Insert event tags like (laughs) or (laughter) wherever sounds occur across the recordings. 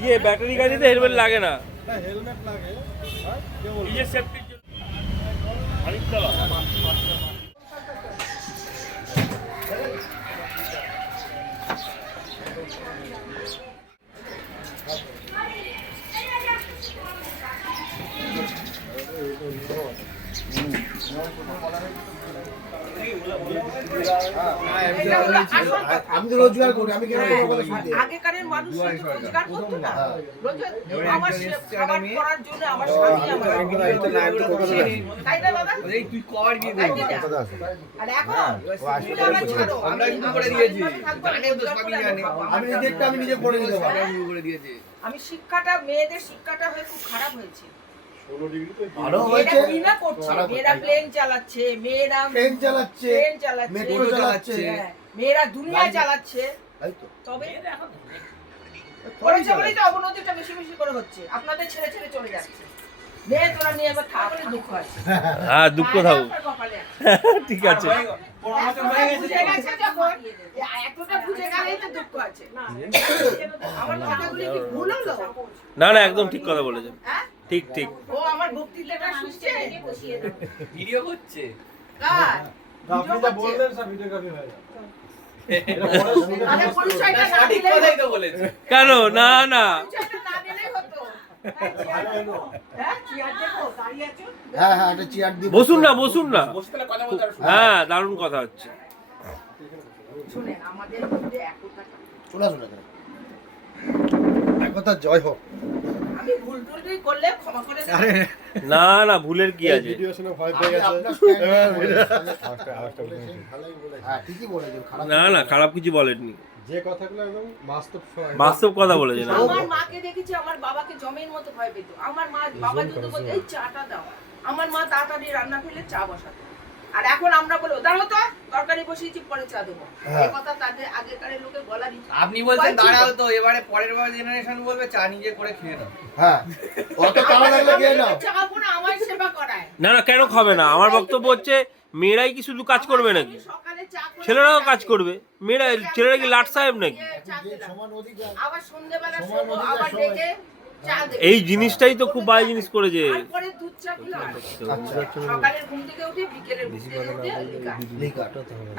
এই যে ব্যাটারি গাড়িতে হেলমেট লাগে না। হেলমেট লাগে। এই যে সেফটির জন্য। আমি তো রোজগার করি আমি কেন লোকের কথা শুনতে যাব? আগেকারের মানুষ রোজগার করতো না। হ্যাঁ। আমার খাবার করার জন্য আমার স্বামী আমার এই তুই কর দে। আর এখন আমার আমরা আমি- করে দিয়েছি। খাব। আমি নিজেরটা আমি নিজে করে নিতে করে দিয়েছে। আমি শিক্ষাটা মেয়েদের শিক্ষাটা হয়ে খুব খারাপ হয়েছে। ভালো মেয়েরা হয়েছে প্লেন চালাচ্ছে মেয়েরা চালাচ্ছে চালাচ্ছে। মেট্রো চালাচ্ছে। হ্যাঁ, মেয়েরা দুনিয়া চালাচ্ছে। তাই তো। তবে করেছে বলেই তো অবনতিটা বেশি বেশি করে হচ্ছে আপনাদের ছেড়ে ছেড়ে চলে যাচ্ছে। মেয়ে তোরা নিয়ে এবার থাকলে দুঃখ আছে। (laughs) হ্যাঁ দুঃখ তাই না? (laughs) ঠিক আছে? না না একদম ঠিক কথা বলেছেন। হ্যাঁ? ঠিক ঠিক। ও আমার বক্তৃতাটা শুনছে? ভিডিও হচ্ছে? আপনি যা বললেন ভিডিওগ্রাফি হয়ে যাবে। কেন? না না। হ্যাঁ। হ্যাঁ। হ্যাঁ হ্যাঁ বসুন না বসুন। না। কথা হ্যাঁ দারুণ কথা হচ্ছে। শোনেন, আমাদের মধ্যে একতাটা। চলে আসুন এখানে একতা জয় হোক। আমি ভুল টুল টুল করলে ক্ষমা করে দেবেন। না না ভুলের কি আছে? ভিডিও শুনে ভয় পেয়ে গেছে। বলেছি। হ্যাঁ না না খারাপ কিছু বলেননি। যে কথাগুলো একদম বাস্তব বাস্তব কথা বলেছেন আমার মাকে দেখেছি আমার বাবাকে জমির মতো ভয় পেত। আমার মা বাবা যদি বলতো এই চাটা দাও। আমার মা তাড়াতাড়ি রান্না ফেলে চা বসাতো। আর এখন আমরা বলব দাঁড়াও তো তরকারি বসিয়েছি পরে চা দেবো। হ্যাঁ। এই কথা তাদের আগেকারের লোকে ছিল। আপনি বলছেন দাঁড়াও তো এবারে পরের বার জেনারেশন বলবে চা নিজে করে খেয়ে নাও। হ্যাঁ। অত তাড়া লাগলে কে নাও। চা খাব না আমার সেবা করায়। না না কেন খাবে না? আমার বক্তব্য হচ্ছে মেয়েরাই কি শুধু কাজ করবে নাকি? সকালে চা করে ছেলেরাও কাজ করবে। মেয়েরা ছেলেরা কি লাট সাহেব নাকি? আবার সন্ধ্যেবেলা আবার ডেকে। এই জিনিসটাই তো খুব বাজে জিনিস করেছে।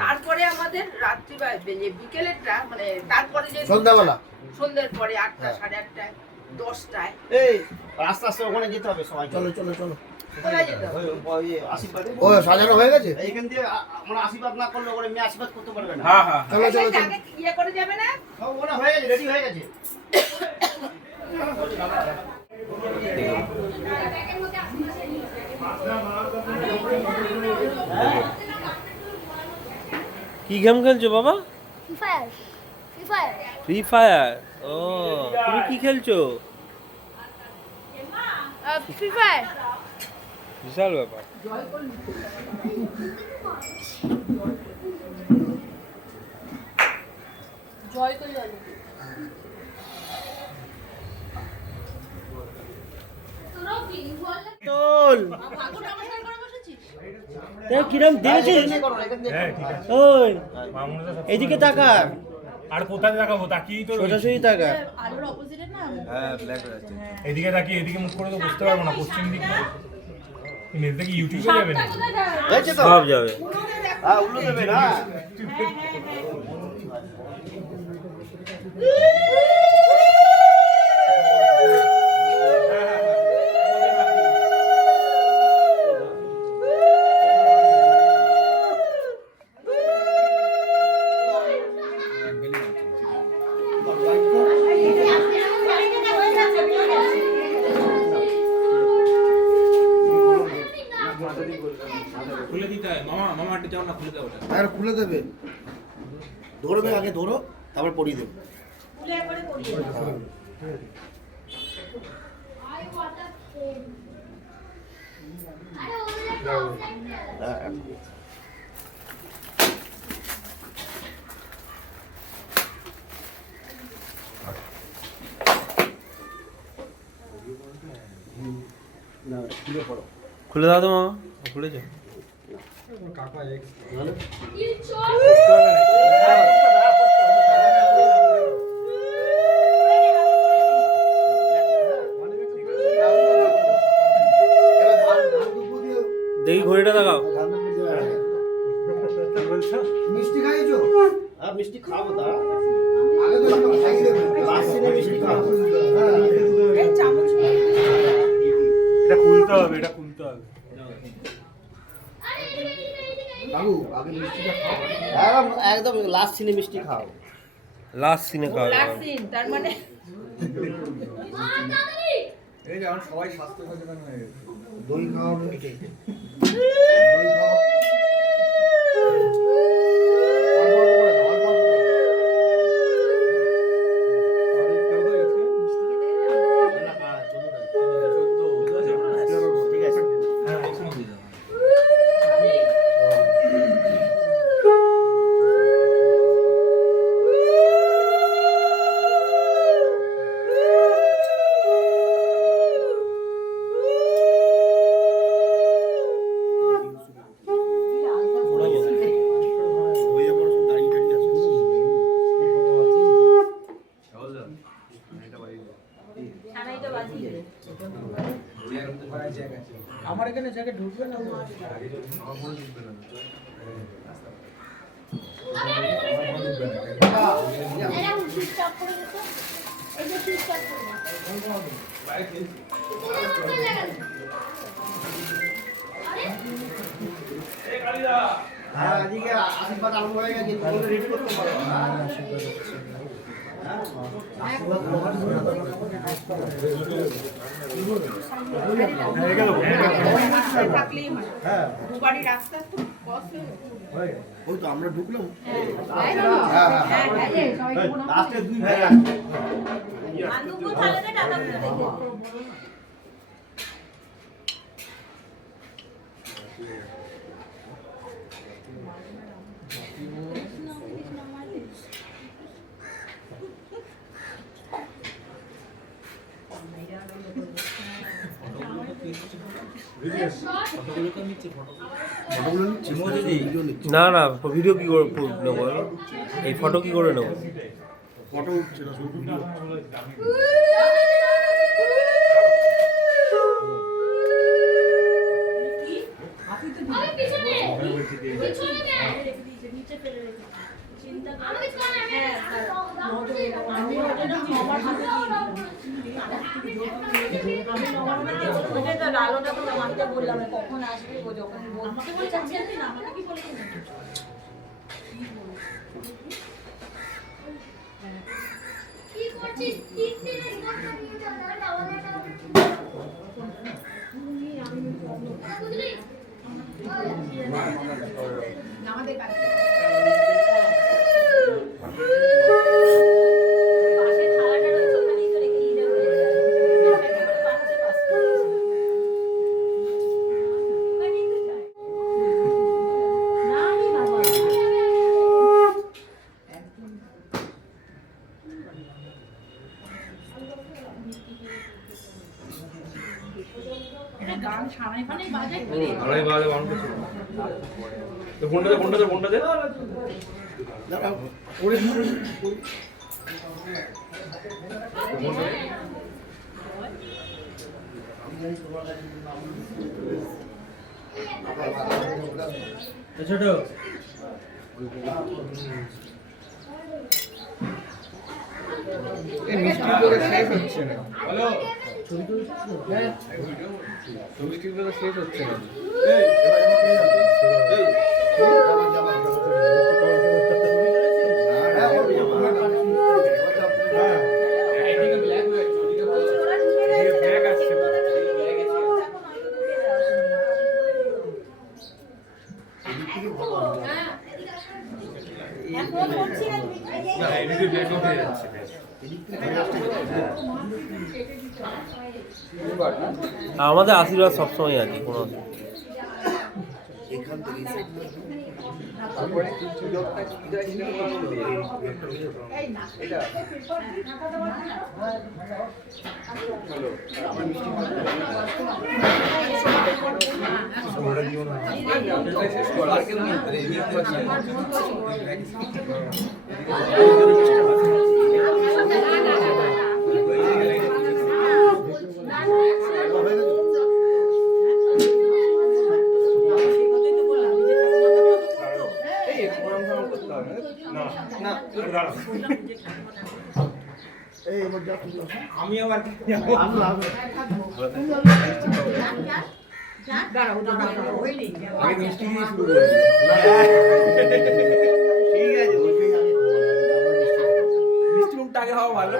তারপরে আচ্ছা। আমাদের রাত্রি বা বিকেলেরটা মানে তারপরে যে সন্ধ্যাবেলা। সন্ধ্যের পরে আটটা হ্যাঁ। সাড়ে আটটায় দশটায়। এই আস্তে আস্তে ওখানে যেতে হবে সবাই। চলো চলো চলো। ও সাজানো হয়ে গেছে? এইখান দিয়ে আমরা আশীর্বাদ না করলে ওখানে মেয়ে আশীর্বাদ করতে পারবে না। হ্যাঁ হ্যাঁ। চলো চলো চলো ইয়ে করে যাবে না? সব হয়ে গেছে রেডি হয়ে গেছে। কি গেম খেলছো বাবা? Free Fire. Free Fire. Free Fire? ও তুমি কি খেলছো? Free fire. বিশাল ব্যাপার। জয় করে যাবে চল কিরম দেখেছিস ওই এদিকে তাকা আর কোথায় তাকাবো? তাকিয়েই তো। সোজাসুজি তাকা আলোর অপোজিটে না? এদিকে তাকিয়ে এদিকে মুখ করে তো বুঝতে পারব না পশ্চিম দিক মেয়েদের কি ইউটিউবে যাবে না তো? সব যাবে। হ্যাঁ উল্টো দেবে না? ধরো তারপর পরিয়ে দেবে। খুলে দাও তো মামা। খুলেছো। এবার খাব তা আগে তো এগুলো দেবে লাস্ট সিনে মিষ্টি খাব এই চামচ এটা খুলতে হবে এটা খুলতে হবে। বাবু আগে মিষ্টিটা খাও। একদম একদম লাস্ট সিনে মিষ্টি খাও। লাস্ট সিনে খাওয়া লাস্ট তার মানে এই যে এখন সবাই স্বাস্থ্য সচেতন হয়ে গেছে। দই খাও দই খাও আমার এখানে জায়গায় ঢুকবে না হ্যাঁ আজকে আশীর্বাদ আরম্ভ হয়ে গেছে। রেডি করতে পারো। রাস্তায় থাকলেই ওই তো আমরা ঢুকলাম লাস্টে দুই ভাই ফটোগুলো না না ভিডিও কি করে নেব? এই ফটো কি করে নেব? ফটো উঠছে না শুধু ভিডিও আমি পিছনে। পিছনে দে নিচে ফেলে রেখে চিন্তা আমি পিছনে আমি আমি ওটা মামার হাতে দিয়ে ওটা তো আলোটা তো মানতে বললাম কখন আসবে ও যখন আমাকে বলছে না আমাকে কি বলেছেন কি করছিস? তিন নিয়ে বুঝলি? আমাদের কাছে ছোট। এই মিষ্টি করে শেষ হচ্ছে না। হ্যালো। হ্যাঁ মিষ্টি করে শেষ হচ্ছে না। আমাদের আশীর্বাদ সবসময় আছে কোনো অসুবিধা নেই। এখান থেকে মিষ্টি মুখটা আগে হওয়া ভালো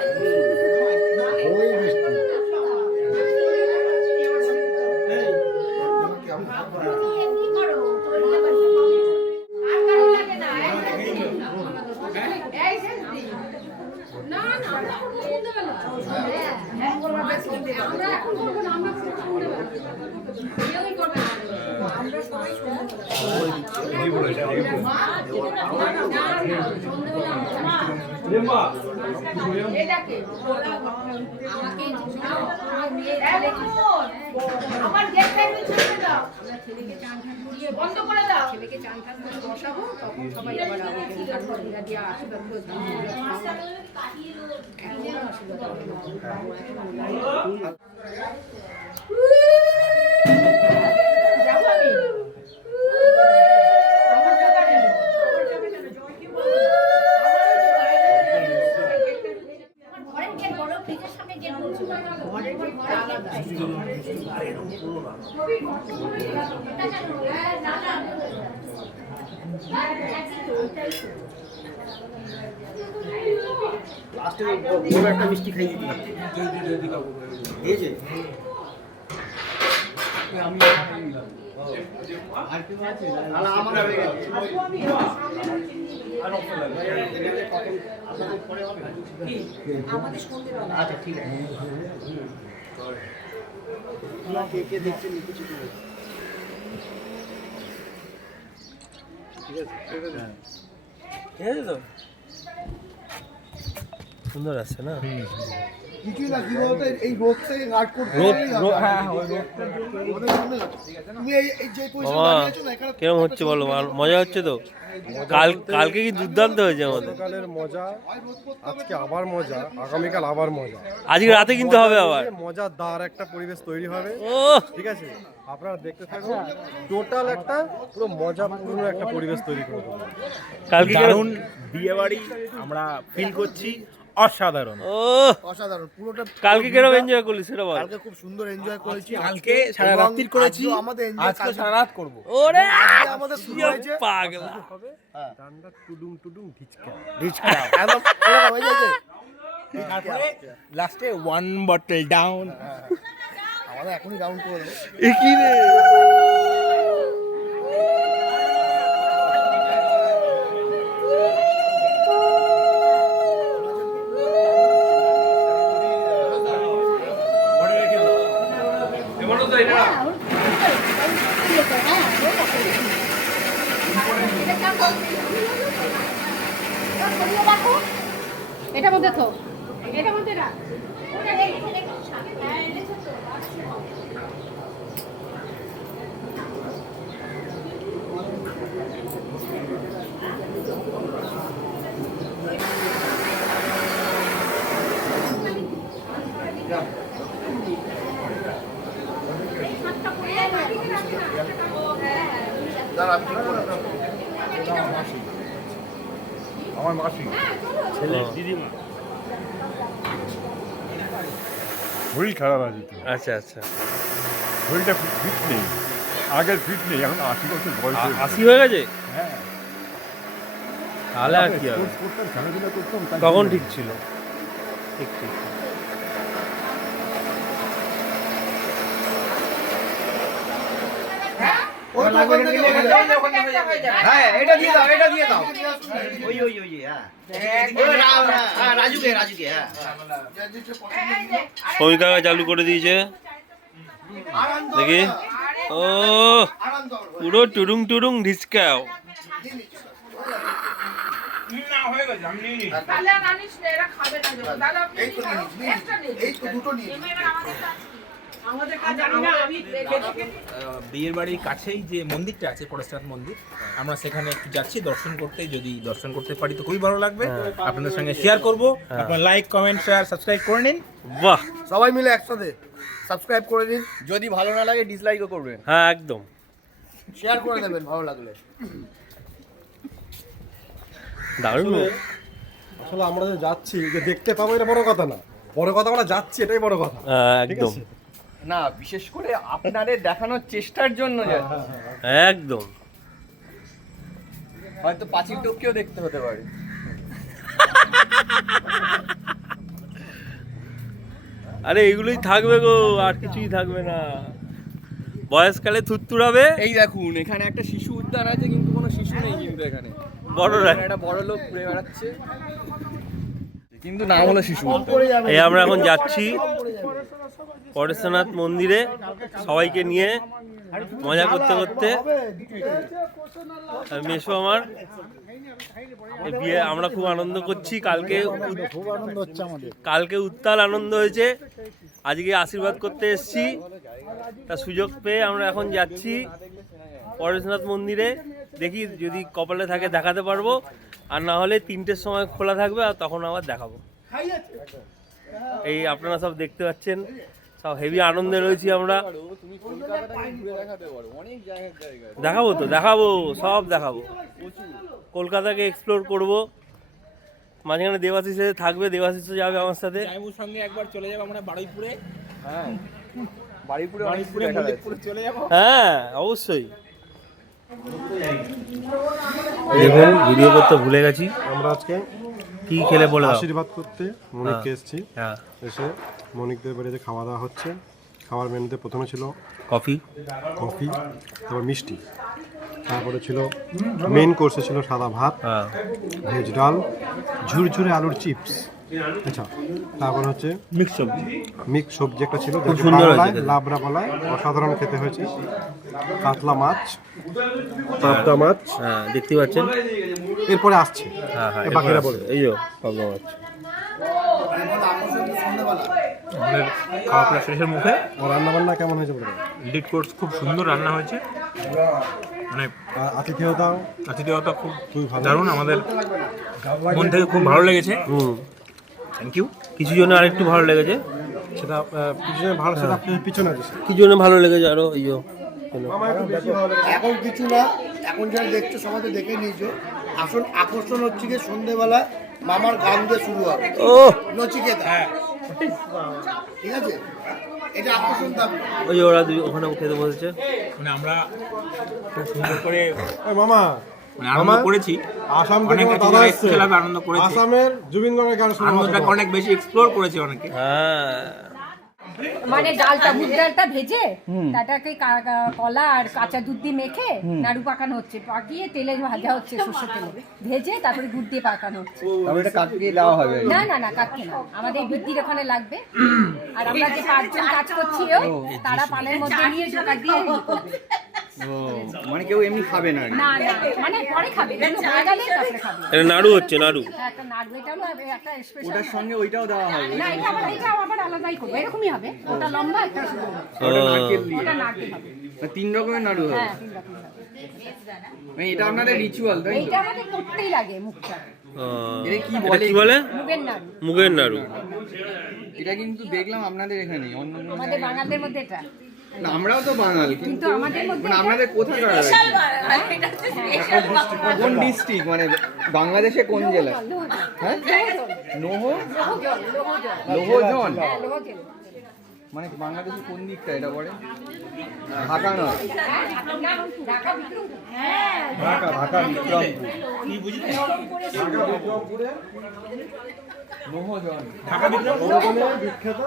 Woo! লাস্টে বড় একটা মিষ্টি খাইয়ে দিতে দিয়েছে? হয়ে হবে? আচ্ছা ঠিক আছে। কে কে দেখছেন লিখেছি তো। ঠিক আছে তো? সুন্দর আছে না? কিছুই না কি বলতো এই রোদ থেকে গার্ড করতে রোদ হবেই রোদ আপনার। হ্যাঁ ওই রোদ ওদের জন্য তুমি এই এই যে পজিশনে বাবা দাঁড়িয়ে আছো না এখানে কিরম হচ্ছে বলো মজা হচ্ছে তো? কাল কালকে কি দুর্দান্ত হয়েছে আমাদের? গতকালের মজা আজকে আবার মজা আগামীকাল আবার মজা। আজকে রাতে কিন্তু হবে আবার। মজাদার একটা পরিবেশ তৈরি হবে। ঠিক আছে? আপনারা দেখতে থাকুন টোটাল একটা পুরো মজাপূর্ণ একটা পরিবেশ তৈরি করে দেবো কালকে দারুণ বিয়ে বাড়ি আমরা ফিল করছি। অসাধারণ। ও। অসাধারণ। পুরোটা কালকে কিরম এনজয় করলি সেটা বল। কালকে খুব সুন্দর এনজয় করেছি। কালকে সারা এবং রাত্রির করেছি। আমাদের এনজয় আজকে সারা রাত করব। ওরে! আজকে আমাদের শুরু হয়েছে। পাগলা। ডান্ডা টুডুম টুডুম ঢিচকা। একদম এরকম হয়ে যাচ্ছে তারপরে লাস্টে ওয়ান বটল ডাউন আমাদের এখনই রাউন্ড করে দেবে। কি রে! এটা মধ্যে তো এটা মধ্যে রাখ। দাঁড়া দেবো। আমার মাসি। শরীর খারাপ আছে আচ্ছা আচ্ছা। শরীরটা ফিট নেই। আগের ফিট নেই এখন আশি বছর বয়স আশি হয়ে গেছে? হ্যাঁ। তাহলে আর কি হবে? তখন ঠিক ছিল। ঠিক ঠিক ওই তো ওখান থেকে ওখানে যাও। হ্যাঁ এটা দিয়ে দাও এটা দিয়ে দাও। ওই ওই ওই হ্যাঁ। ওই রা- রা- হ্যাঁ, রাজুকে রাজুকে হ্যাঁ। সমী কাকা চালু করে দিয়েছে। দেখি। ও পুরো টুরুং টুরুং ঢিসকাও। দাদা, বিয়ের বাড়ির কাছেই যে মন্দিরটা আছে পরশুরাম মন্দির আমরা সেখানে একটু যাচ্ছি দর্শন করতে যদি দর্শন করতে পারি তো খুবই ভালো লাগবে। আপনাদের সঙ্গে শেয়ার করব। আপনারা লাইক কমেন্ট শেয়ার সাবস্ক্রাইব করে নিন। বাহ। সবাই মিলে একসাথে সাবস্ক্রাইব করে দিন যদি ভালো না লাগে ডিসলাইকও করবেন। হ্যাঁ একদম। শেয়ার করে দেবেন ভালো লাগলে। দারুণ। আসলে আমরা যে যাচ্ছি যে দেখতে পাবো এটা বড় কথা না। বড় কথা আমরা যাচ্ছি এটাই বড় কথা। হ্যাঁ, ঠিক একদম। আছে? না বিশেষ করে আপনাদের দেখানোর চেষ্টার জন্য একদম। হয়তো পাঁচিল টপকেও দেখতে হতে পারে। আরে এগুলোই থাকবে গো আর কিছুই থাকবে না। বয়সকালে থুত্তুরাবে। এই দেখুন এখানে একটা শিশু উদ্যান আছে কিন্তু কোনো শিশু নেই কিন্তু এখানে। বড়রা। একটা বড় লোক ঘুরে বেড়াচ্ছে। কিন্তু নাম হলো শিশু। এই আমরা এখন যাচ্ছি। পরেশনাথ মন্দিরে সবাইকে নিয়ে মজা করতে করতে আর মেশো আমার বিয়ে আমরা খুব আনন্দ করছি। কালকে খুব আনন্দ হচ্ছে আমাদের। কালকে উত্তাল আনন্দ হয়েছে। আজকে আশীর্বাদ করতে এসছি। তা সুযোগ পেয়ে আমরা এখন যাচ্ছি পরেশনাথ মন্দিরে। দেখি যদি কপালে থাকে দেখাতে পারব। আর না হলে তিনটের সময় খোলা থাকবে আর তখন আবার দেখাবো। এই আপনারা সব দেখতে পাচ্ছেন। সব হেভি আনন্দে রয়েছি আমরা। তুমি কলকাতাটাকে ঘুরে দেখাতে পারো অনেক জায়গার জায়গা দেখাবো তো দেখাবো সব দেখাবো। কলকাতাকে এক্সপ্লোর করব। মাঝখানে দেবাশিস থাকবে দেবাশিসও যাবে আমার সাথে। সঙ্গে একবার চলে যাব আমরা বারুইপুরে। হ্যাঁ। হ্যাঁ অবশ্যই। দেখুন ভিডিও করতে ভুলে গেছি। আমরা আজকে কি খেলে বলে দাও? আশীর্বাদ করতে মনিককে এসেছি। হ্যাঁ। এসে মনিকদের বাড়িতে খাওয়া দাওয়া হচ্ছে খাওয়ার মেনুতে প্রথমে ছিল কফি। কফি তারপর মিষ্টি। তারপরে ছিল মেন কোর্সে ছিল সাদা ভাত হ্যাঁ। ভেজ ডাল ঝুরঝুরে আলুর চিপস আচ্ছা তারপর হচ্ছে মিক্স সবজি। মিক্স সবজি একটা ছিল খুব সুন্দর হয়েছে লাবড়া বলায় অসাধারণ খেতে হয়েছে। কাতলা মাছ। পাবদা মাছ। হ্যাঁ দেখতে পাচ্ছেন? এরপরে আসছে। হ্যাঁ হ্যাঁ বাকিরা এরপর বলবে। এই পাবদা মাছ। আমাদের খাওয়া প্রায় শেষের মুখে। আর রান্না বান্না কেমন হয়েছে। লিড কোর্স খুব সুন্দর রান্না হয়েছে। মানে আতিথেয়তা? খুব দারুণ। আমাদের মন থেকে খুব ভালো লেগেছে। হুম। থ্যাংক ইউ কিছু জনের আরেকটু ভালো লেগেছে। সেটা কিছু পিছনে ভালো সেটা পিছনে আছে। কিছু জনের ভালো লেগেছে আরও এই যো এখন কিছু না এখন যারা দেখছ সবাই তো দেখে নিয়েছো। আসল আকর্ষণ হচ্ছে গিয়ে সন্ধেবেলা মামার গান দিয়ে শুরু হবে। ও নচিকেতা। ঠিক আছে? এটা আকর্ষণ থাকবে ওই ওরা দুই ওখানে খেতে বসেছে। মানে আমরা সুন্দর করে মামা মানে আনন্দ করেছি। আসাম থেকে দাদা এসছে খেলাতে আনন্দ করেছি। আসামের জুবিন গানের গান শুনে আনন্দটাকে অনেক বেশি এক্সপ্লোর করেছে অনেকে। হ্যাঁ মানে ডালটা ভেজে তাটাকে কলা আর কাঁচা দুধ দিয়ে মেখে নাড়ু পাকানো হচ্ছে। পাকিয়ে তেলে ভাজা হচ্ছে সর্ষের তেলে। ভেজে তারপরে দুধ দিয়ে পাকানো হচ্ছে। তবে এটা কাকে দেওয়া হবে। না না না কাটকে না। আমাদের বৃদ্ধির ওখানে লাগবে। আর আমরা যে পাঁচজন কাজ করছি তারা পানের মধ্যে নিয়ে দিয়ে মানে কেউ এমনি খাবে না না না মানে পরে খাবে হয়ে গেলে তারপরে খাবে। এটা নাড়ু হচ্ছে নাড়ু। হ্যাঁ, একটা নাড়ু এটা হলো একটা স্পেশাল ওটার সঙ্গে ওইটাও দেওয়া হবে না এটা আবার এটা আবার আলাদাই করব এরকমই হবে। ওটা লম্বা একটা সরু। ওটা নারকেল দিয়ে। ওটা হবে। তিন রকমের নাড়ু হবে হ্যাঁ তিন রকম হবে। মানে এটা আপনাদের রিচুয়াল তাই তো? এইটা আমাদের করতেই লাগে মুখটা। এটা কি বলে? কি বলে? মুগের নাড়ু। মুগের নাড়ু। এটা কিন্তু দেখলাম আপনাদের এখানে অন্য আমাদের বাঙালদের মধ্যে এটা। না, আমরাও তো বাঙাল কিন্তু আমাদের মধ্যে মানে এটা- আপনাদের কোথাকার কোন ডিস্ট্রিক্ট? মানে বাংলাদেশে কোন জেলায়? হ্যাঁ? লোহজল লোহজন হ্যাঁ মানে বাংলাদেশে কোন দিকটা এটা পড়ে ঢাকা না ঢাকা বিক্রমপুর। ঢাকা ঢাকা বিক্রমপুর? ঢাকা বিক্রম বিখ্যাত?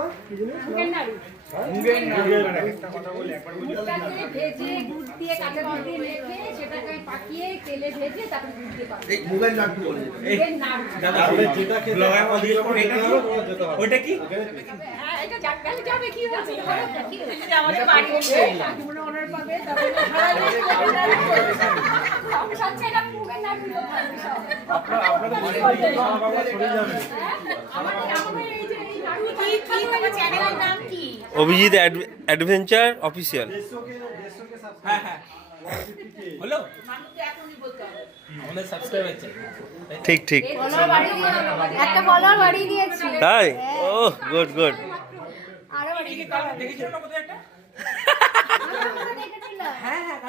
ওইটা কি সব। আপনাদের অভিজিৎ অ্যাডভেঞ্চার অফিসিয়াল। হ্যাঁ হ্যাঁ। হলো ঠিক। ঠিক তাই? ও গুড গুড হ্যাঁ হ্যাঁ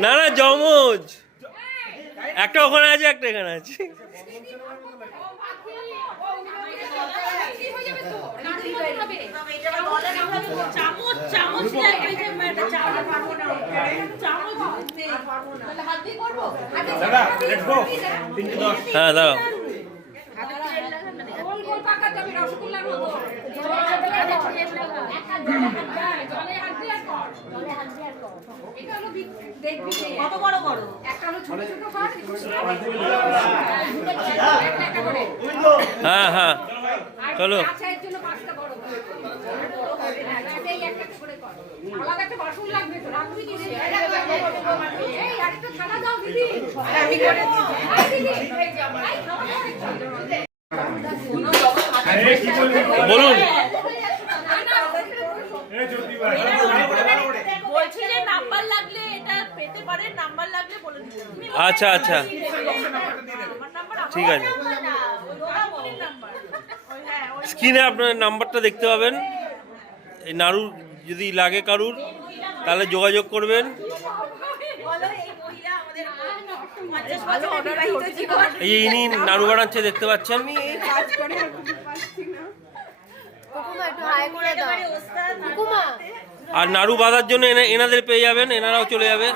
না না জমজ একটা ওখানে আছে একটা এখানে আছে। হ্যাঁ চামচ কত বড় বড়? একটা হলো ছোট ছোট কর, একটু ছোট কর। একটা একটা করে। হ্যাঁ হ্যাঁ আর চলো। আচারের বলুন। আচ্ছা আচ্ছা। ঠিক আছে। হ্যাঁ স্ক্রিনে আপনার নাম্বারটা দেখতে পাবেন। এই নাড়ু যদি লাগে কারুর তাহলে যোগাযোগ করবেন। এই ইনি নাড়ু বানাচ্ছে দেখতে পাচ্ছেন কুকুমা একটু হাই করে দাও কুকুমা আর নাড়ু বাঁধার জন্য এনা- এনাদের পেয়ে যাবেন এনারাও চলে যাবে।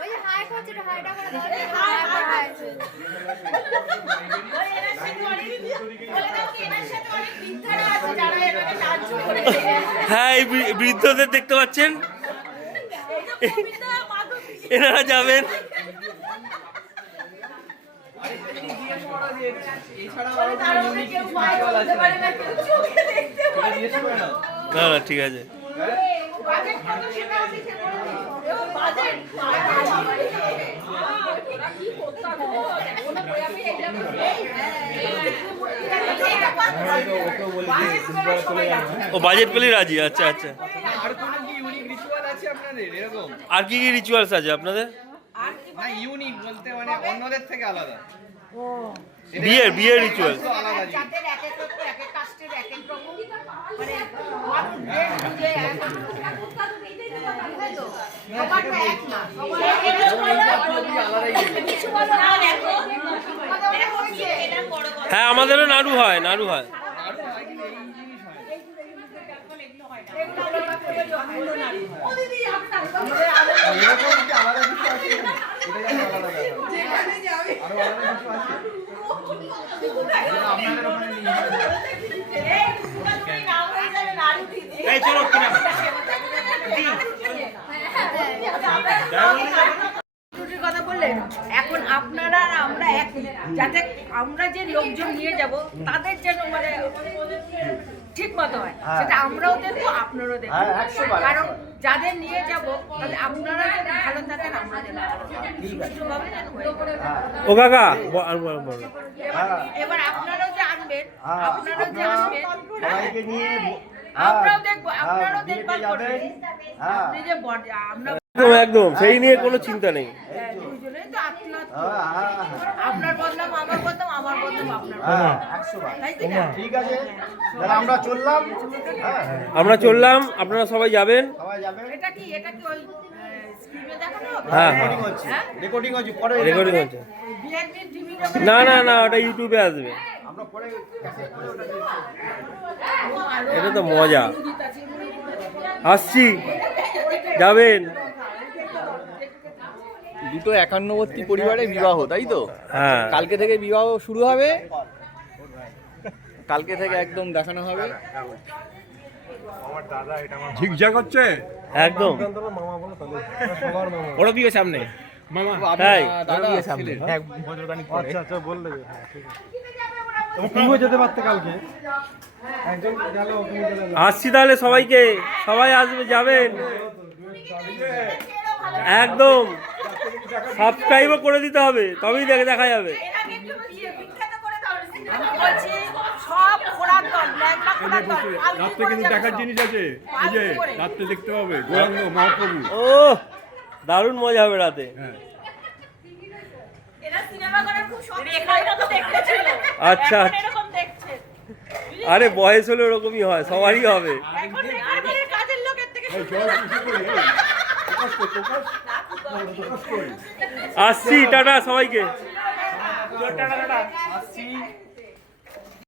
ওই যে হাই করছে একটু হাইটা করে দাও হাই হাই হাই হ্যাঁ এই বৃ- বৃদ্ধদের দেখতে পাচ্ছেন? এনারা যাবেন। না না। ঠিক আছে। ও বাজেট পেলেই রাজি আচ্ছা আচ্ছা। আর কোনো কি ইউনিক আছে আপনাদের? আর কি কি রিচুয়ালস আছে আপনাদের? ইউনিক বলতে মানে অন্যদের থেকে আলাদা। বিয়ের বিয়ের রিচুয়াল হ্যাঁ আমাদেরও নাড়ু হয় নাড়ু হয়। কথা বললেন এখন আপনারা আর আমরা এক। যাতে আমরা যে লোকজন নিয়ে যাব তাদের যেন মানে ঠিক মতো হয়। সেটা আমরাও দেখব আপনারাও দেখব। কারণ যাদের নিয়ে যাব তাহলে আপনারা যদি ভালো থাকেন যেন হয়ে। ও কাকা। এবার আপনারাও যে আনবেন আপনারাও যে সবাইকে আমরাও দেখব আপনারাও দেখভাল করবেন। আপনি যে আমরা একদম একদম। সেই নিয়ে কোনো চিন্তা নেই। হ্যাঁ, দুইজনেই তো আপনার বদনাম আমার বদনাম আমার বদনাম আপনার হ্যাঁ বদনাম। একশো বার তাই কি না? ঠিক আছে। তাহলে আমরা চললাম। হ্যাঁ। আমরা চললাম আপনারা সবাই যাবেন। সবাই যাবে এটা কি এটা কি ওই স্ক্রিনে দেখানো হবে? হ্যাঁ হ্যাঁ। রেকর্ডিং হচ্ছে। পরে রেকর্ডিং হচ্ছে। না না না ওটা ইউটিউবে আসবে। এটা তো মজা। আসছি। যাবেন। দুটো একান্নবর্তী পরিবারে বিবাহ তাই তো? হ্যাঁ। কালকে থেকে বিবাহ শুরু হবে? কালকে থেকে একদম দেখানো হবে। ঝিকঝাক হচ্ছে? একদম। মামা বলো তাহলে সবার মামা ওরা বিয়ে সামনে মামা তাই দাদা সামনে। হ্যাঁ আচ্ছা আচ্ছা বললে হ্যাঁ ঠিক আছে। তুমিও যেতে পারতে কালকে? একজন গেল তুমি গেলে। না। আসছি তাহলে সবাইকে। সবাই আসবে যাবেন। একদম। সাবস্ক্রাইবও করে দিতে হবে তবেই দেখে দেখা যাবে। রাত্রে কিন্তু দেখার জিনিস আছে। এই যে রাত্রে দেখতে পাবে গৌরাঙ্গ মহাপ্রভু। ও দারুণ মজা হবে রাতে। এরা সিনেমা করার খুব শখ রেখার মতো দেখতে ছিল আচ্ছা। আরে বয়স হলে ওরকমই হয় সবারই হবে। আসছি টাটা সবাইকে। Tata tata.